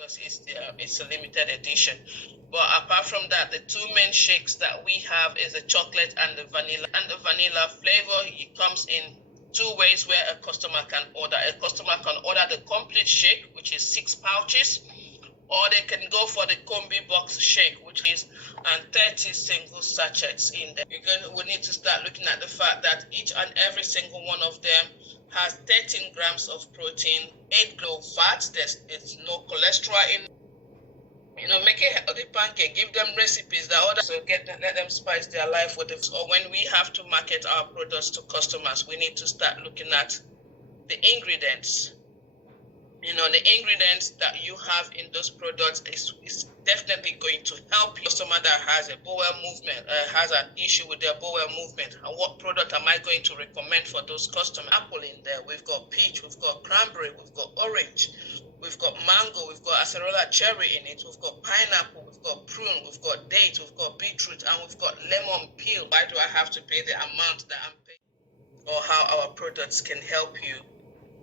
because it's a limited edition. But apart from that, the two main shakes that we have is the chocolate and the vanilla. And the vanilla flavor, it comes in two ways where a customer can order. A customer can order the complete shake, which is 6 pouches, or they can go for the combi box shake, which is 30 single sachets in there. We need to start looking at the fact that each and every single one of them has 13 grams of protein, 8 low fat. It's no cholesterol in. Make a healthy pancake. Give them recipes that others will let them spice their life with it. Or when we have to market our products to customers, we need to start looking at the ingredients. The ingredients that you have in those products is definitely going to help a customer that has a bowel movement, has an issue with their bowel movement. And what product am I going to recommend for those customers? Apple in there, we've got peach, we've got cranberry, we've got orange, we've got mango, we've got acerola cherry in it, we've got pineapple, we've got prune, we've got date, we've got beetroot, and we've got lemon peel. Why do I have to pay the amount that I'm paying? Or how our products can help you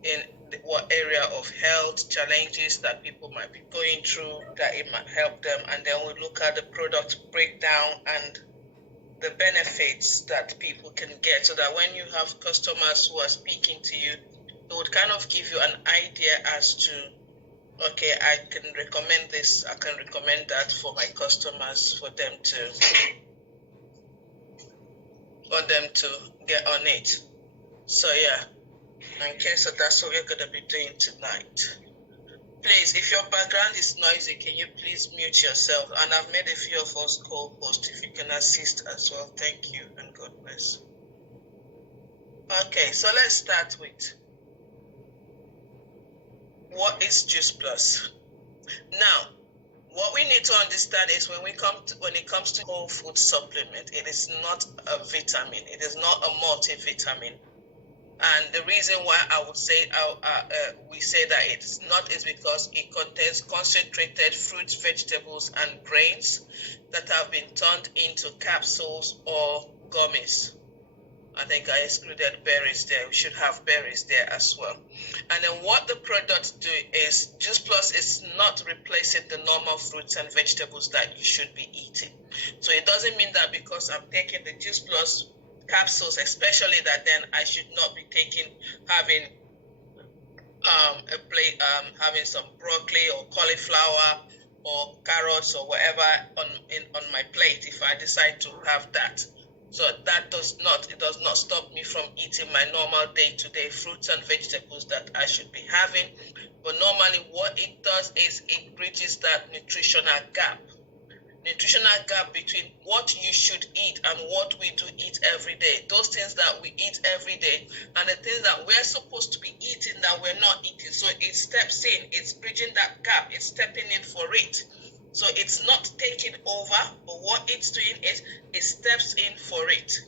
in what area of health challenges that people might be going through, that it might help them. And then we look at the product breakdown and the benefits that people can get, so that when you have customers who are speaking to you, it would kind of give you an idea as to, okay, I can recommend this, I can recommend that for my customers, for them to get on it. So yeah. Okay, so that's what we're going to be doing tonight. Please, if your background is noisy, can you please mute yourself? And I've made a few of us co-hosts. If you can assist as well, thank you and God bless. Okay, so let's start with what is Juice Plus? Now, what we need to understand is when it comes to whole food supplement, it is not a vitamin. It is not a multivitamin. And the reason why I would say we say that it's not is because it contains concentrated fruits, vegetables, and grains that have been turned into capsules or gummies. I think I excluded berries there. We should have berries there as well. And then what the products do is Juice Plus is not replacing the normal fruits and vegetables that you should be eating. So it doesn't mean that because I'm taking the Juice Plus capsules, especially, that then I should not be having a plate, having some broccoli or cauliflower or carrots or whatever on my plate if I decide to have that. So that does not stop me from eating my normal day-to-day fruits and vegetables that I should be having. But normally what it does is it bridges that nutritional gap between what you should eat and what we do eat every day. Those things that we eat every day and the things that we're supposed to be eating that we're not eating. So it steps in, it's bridging that gap, it's stepping in for it. So it's not taking over, but what it's doing is it steps in for it.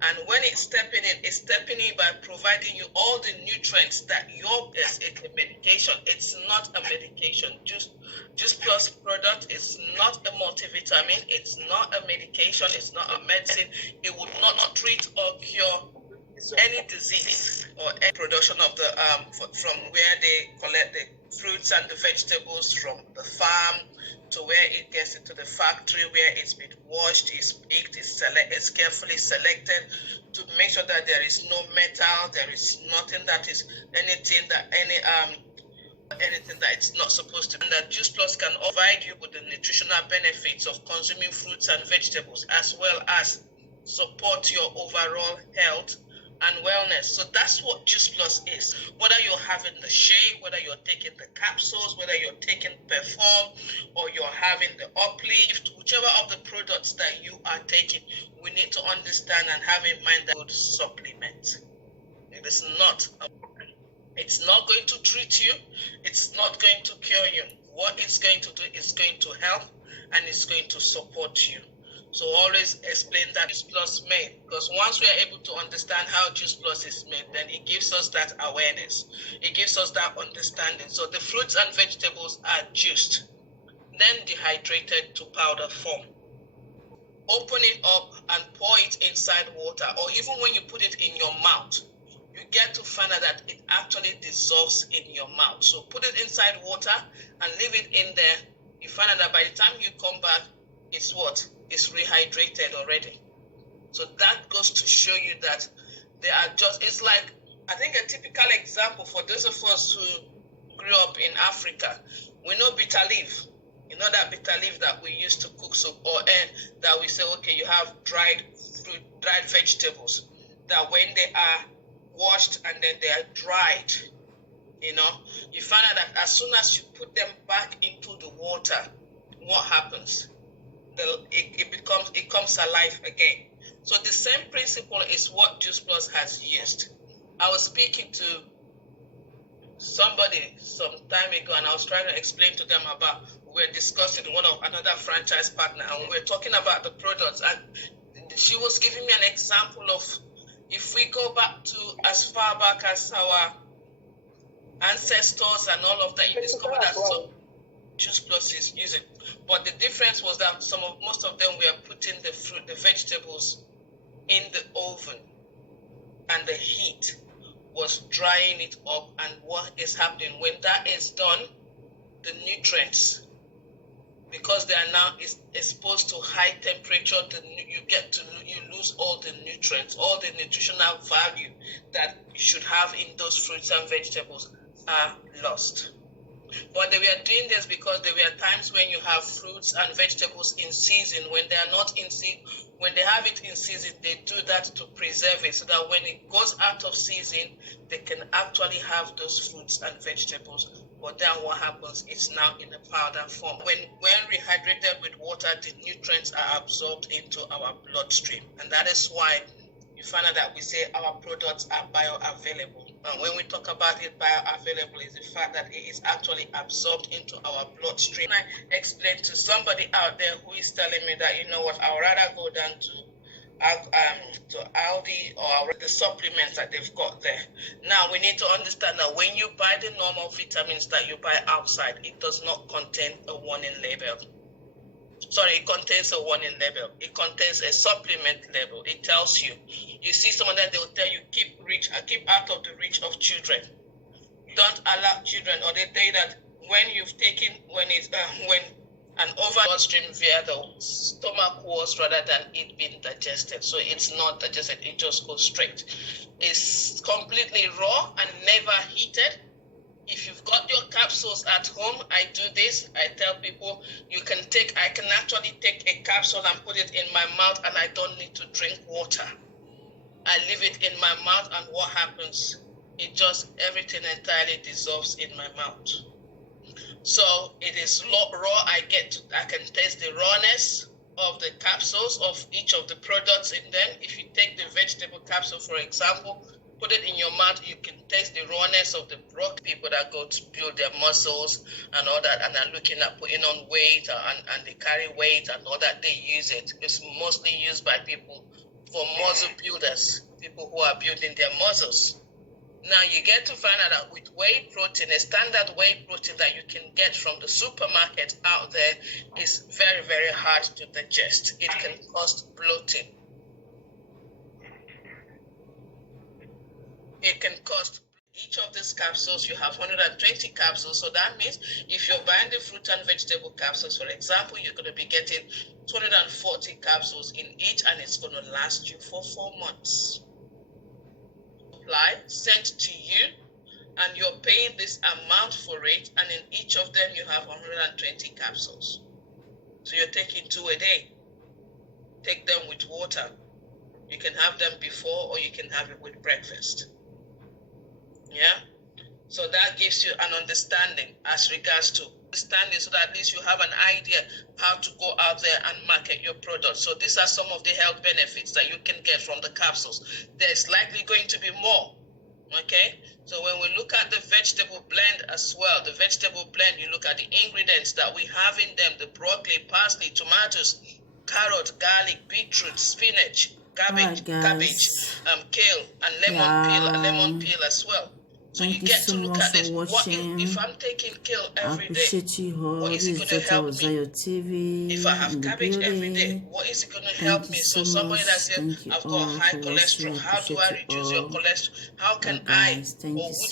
And when it's stepping in by providing you all the nutrients that is a medication. It's not a medication. Juice Plus product is not a multivitamin. It's not a medication. It's not a medicine. It would not treat or cure any disease or any production of the from where they collect the fruits and the vegetables from the farm to where it gets into the factory, where it's been washed, it's picked, it's carefully selected to make sure that there is no metal, there is nothing that is anything that it's not supposed to be. And that Juice Plus can provide you with the nutritional benefits of consuming fruits and vegetables, as well as support your overall health and wellness. So that's what Juice Plus is. Whether you're having the shake, whether you're taking the capsules, whether you're taking Perform, or you're having the Uplift, whichever of the products that you are taking, we need to understand and have in mind that good supplement. It's not going to treat you. It's not going to cure you. What it's going to do is going to help and it's going to support you. So always explain that Juice Plus made, because once we are able to understand how Juice Plus is made, then it gives us that awareness. It gives us that understanding. So the fruits and vegetables are juiced, then dehydrated to powder form. Open it up and pour it inside water, or even when you put it in your mouth, you get to find out that it actually dissolves in your mouth. So put it inside water and leave it in there. You find out that by the time you come back, it's what? It's rehydrated already. So that goes to show you that they are just, it's like, I think a typical example for those of us who grew up in Africa, we know bitter leaf. You know that bitter leaf that we used to cook soup, or that we say, okay, you have dried fruit, dried vegetables, that when they are washed and then they are dried, you know, you find out that as soon as you put them back into the water, what happens? It comes alive again. So the same principle is what Juice Plus has used. I was speaking to somebody some time ago, and I was trying to explain to them about, we were discussing another franchise partner, and we were talking about the products, and she was giving me an example of, if we go back to as far back as our ancestors and all of that, you discover that some Juice Plus is using. But the difference was that most of them were putting the fruit, the vegetables in the oven, and the heat was drying it up. And what is happening when that is done, the nutrients, because they are now exposed to high temperature, you lose all the nutrients, all the nutritional value that you should have in those fruits and vegetables are lost. But they were doing this because there were times when you have fruits and vegetables in season. When they are not in season, when they have it in season, they do that to preserve it, so that when it goes out of season, they can actually have those fruits and vegetables. But then what happens, it's now in a powder form. When rehydrated with water, the nutrients are absorbed into our bloodstream. And that is why you find out that we say our products are bioavailable. And when we talk about it, bioavailable is the fact that it is actually absorbed into our bloodstream. I explained to somebody out there who is telling me that, you know what, I would rather go down to Aldi or the supplements that they've got there. Now, we need to understand that when you buy the normal vitamins that you buy outside, it does not contain a warning label. Sorry, it contains a warning label. It contains a supplement label. It tells you. You see some of them, they will tell you, keep out of the reach of children. Don't allow children, or they tell you that when an bloodstream via the stomach walls rather than it being digested. So it's not digested, it just goes straight. It's completely raw and never heated. If you've got your capsules at home, I do this. I tell people I can actually take a capsule and put it in my mouth, and I don't need to drink water. I leave it in my mouth, and what happens? Everything entirely dissolves in my mouth. So it is raw. I can taste the rawness of the capsules of each of the products in them. If you take the vegetable capsule, for example, put it in your mouth, you can taste the rawness of the broccoli. People that go to build their muscles and all that, and are looking at putting on weight, and they carry weight and all that, they use it. It's mostly used by people for muscle builders, people who are building their muscles. Now you get to find out that with whey protein, a standard whey protein that you can get from the supermarket out there is very, very hard to digest. It can cause bloating. It can cost, each of these capsules, you have 120 capsules. So that means if you're buying the fruit and vegetable capsules, for example, you're going to be getting 240 capsules in each, and it's going to last you for 4 months. Supply sent to you, and you're paying this amount for it, and in each of them you have 120 capsules. So you're taking 2 a day. Take them with water. You can have them before, or you can have it with breakfast. Yeah, so that gives you an understanding as regards to understanding, so that at least you have an idea how to go out there and market your product. So these are some of the health benefits that you can get from the capsules. There's likely going to be more. Okay, so when we look at the vegetable blend as well, the vegetable blend, you look at the ingredients that we have in them: the broccoli, parsley, tomatoes, carrot, garlic, beetroot, spinach, cabbage, kale, and lemon peel as well. So you get to look at this. What if I'm taking kale every day? What is it going to help me? If I have cabbage every day, what is it going to help me? So somebody that says I've got high cholesterol, how do I reduce your cholesterol? How can I, or which